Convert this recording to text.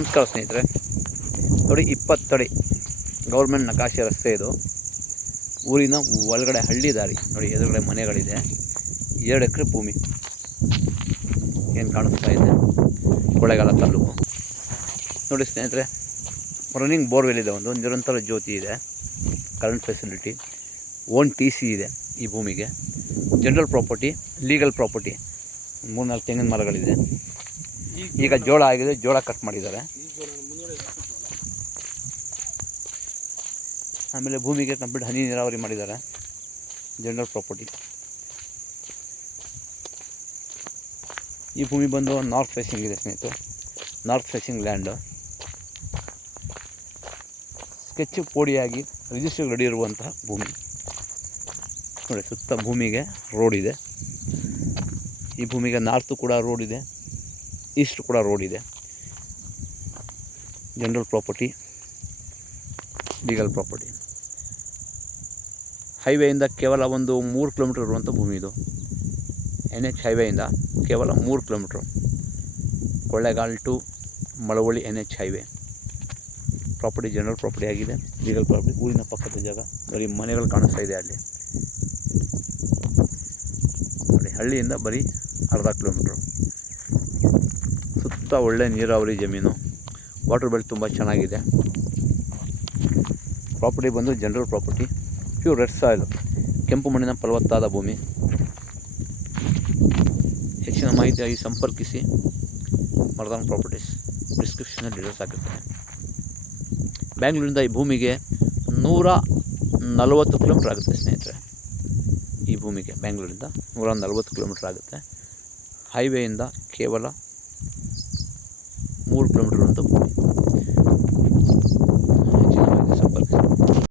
ನಮಸ್ಕಾರ ಸ್ನೇಹಿತರೆ. ನೋಡಿ 20 ಅಡಿ ಗೌರ್ಮೆಂಟ್ ನಕಾಶೆ ರಸ್ತೆ ಇದು. ಊರಿನ ಒಳಗಡೆ ಹಳ್ಳಿ ದಾರಿ. ನೋಡಿ ಎದುರುಗಡೆ ಮನೆಗಳಿದೆ. 2 ಎಕರೆ ಭೂಮಿ ಏನು ಕಾಣಿಸ್ತಾ ಇದೆ, ಕೊಳ್ಳೇಗಾಲ ತಾಲೂಕು. ನೋಡಿ ಸ್ನೇಹಿತರೆ, ರನ್ನಿಂಗ್ ಬೋರ್ವೆಲ್ ಇದೆ, ಒಂದು ನಿರಂತರ ಜ್ಯೋತಿ ಇದೆ, ಕರೆಂಟ್ ಫೆಸಿಲಿಟಿ, ಓನ್ TC ಇದೆ ಈ ಭೂಮಿಗೆ. ಜನರಲ್ ಪ್ರಾಪರ್ಟಿ, ಲೀಗಲ್ ಪ್ರಾಪರ್ಟಿ, 3-4 ತೆಂಗಿನ ಮರಗಳಿದೆ. ಈಗ ಜೋಳ ಆಗಿದೆ, ಜೋಳ ಕಟ್ ಮಾಡಿದ್ದಾರೆ. ಆಮೇಲೆ ಭೂಮಿಗೆ ಕಂಪ್ಲೀಟ್ ಹನಿ ನೀರಾವರಿ ಮಾಡಿದ್ದಾರೆ. General property. ಈ ಭೂಮಿ ಬಂದು ನಾರ್ತ್ ಫೇಸಿಂಗ್ ಇದೆ ಸ್ನೇಹಿತರೆ, ನಾರ್ತ್ ಫೇಸಿಂಗ್ ಲ್ಯಾಂಡು. ಸ್ಕೆಚ್ ಪೋಡಿಯಾಗಿ ರಿಜಿಸ್ಟರ್ ರೆಡಿ ಇರುವಂತಹ ಭೂಮಿ. ನೋಡಿ ಸುತ್ತ ಭೂಮಿಗೆ ರೋಡ್ ಇದೆ. ಈ ಭೂಮಿಗೆ ನಾರ್ತು ಕೂಡ ರೋಡ್ ಇದೆ, ಈಸ್ಟ್ ಕೂಡ ರೋಡ್ ಇದೆ. General property, legal property. ಹೈವೇಯಿಂದ ಕೇವಲ ಒಂದು 3 ಕಿಲೋಮೀಟರ್ ಇರುವಂಥ ಭೂಮಿ ಇದು. NH ಹೈವೇಯಿಂದ ಕೇವಲ 3 kilometre. Kollegala to Malavalli NH highway. Property general property ಆಗಿದೆ, ಲೀಗಲ್ ಪ್ರಾಪರ್ಟಿ. ಊರಿನ ಪಕ್ಕದ ಜಾಗ. ಬರೀ ಮನೆಗಳು ಕಾಣಿಸ್ತಾ ಇದೆ ಅಲ್ಲಿ. ನೋಡಿ ಹಳ್ಳಿಯಿಂದ ಬರೀ ಅರ್ಧ ಕಿಲೋಮೀಟ್ರು. ಸುತ್ತ ಒಳ್ಳೆ ನೀರಾವರಿ ಜಮೀನು. ವಾಟರ್ ಬೆಲ್ ತುಂಬ ಚೆನ್ನಾಗಿದೆ. ಪ್ರಾಪರ್ಟಿ ಬಂದು general property, pure red soil, ಕೆಂಪು ಮಣ್ಣಿನ ಫಲವತ್ತಾದ ಭೂಮಿ. ಹೆಚ್ಚಿನ ಮಾಹಿತಿಯಾಗಿ ಸಂಪರ್ಕಿಸಿ. ಮರ್ದಾನ್ ಪ್ರಾಪರ್ಟೀಸ್. ಡಿಸ್ಕ್ರಿಪ್ಷನಲ್ಲಿ ಡೀಟೇಲ್ಸ್ ಹಾಕಿರ್ತಾರೆ. ಬ್ಯಾಂಗ್ಳೂರಿಂದ ಈ ಭೂಮಿಗೆ 140 ಕಿಲೋಮೀಟ್ರ್ ಆಗುತ್ತೆ ಸ್ನೇಹಿತರೆ. ಈ ಭೂಮಿಗೆ ಬ್ಯಾಂಗ್ಳೂರಿಂದ 140 ಕಿಲೋಮೀಟ್ರ್ ಆಗುತ್ತೆ. ಹೈವೇಯಿಂದ ಕೇವಲ 3 ಕಿಲೋಮೀಟ್ರ್ ಅಂತ ಭೂಮಿ.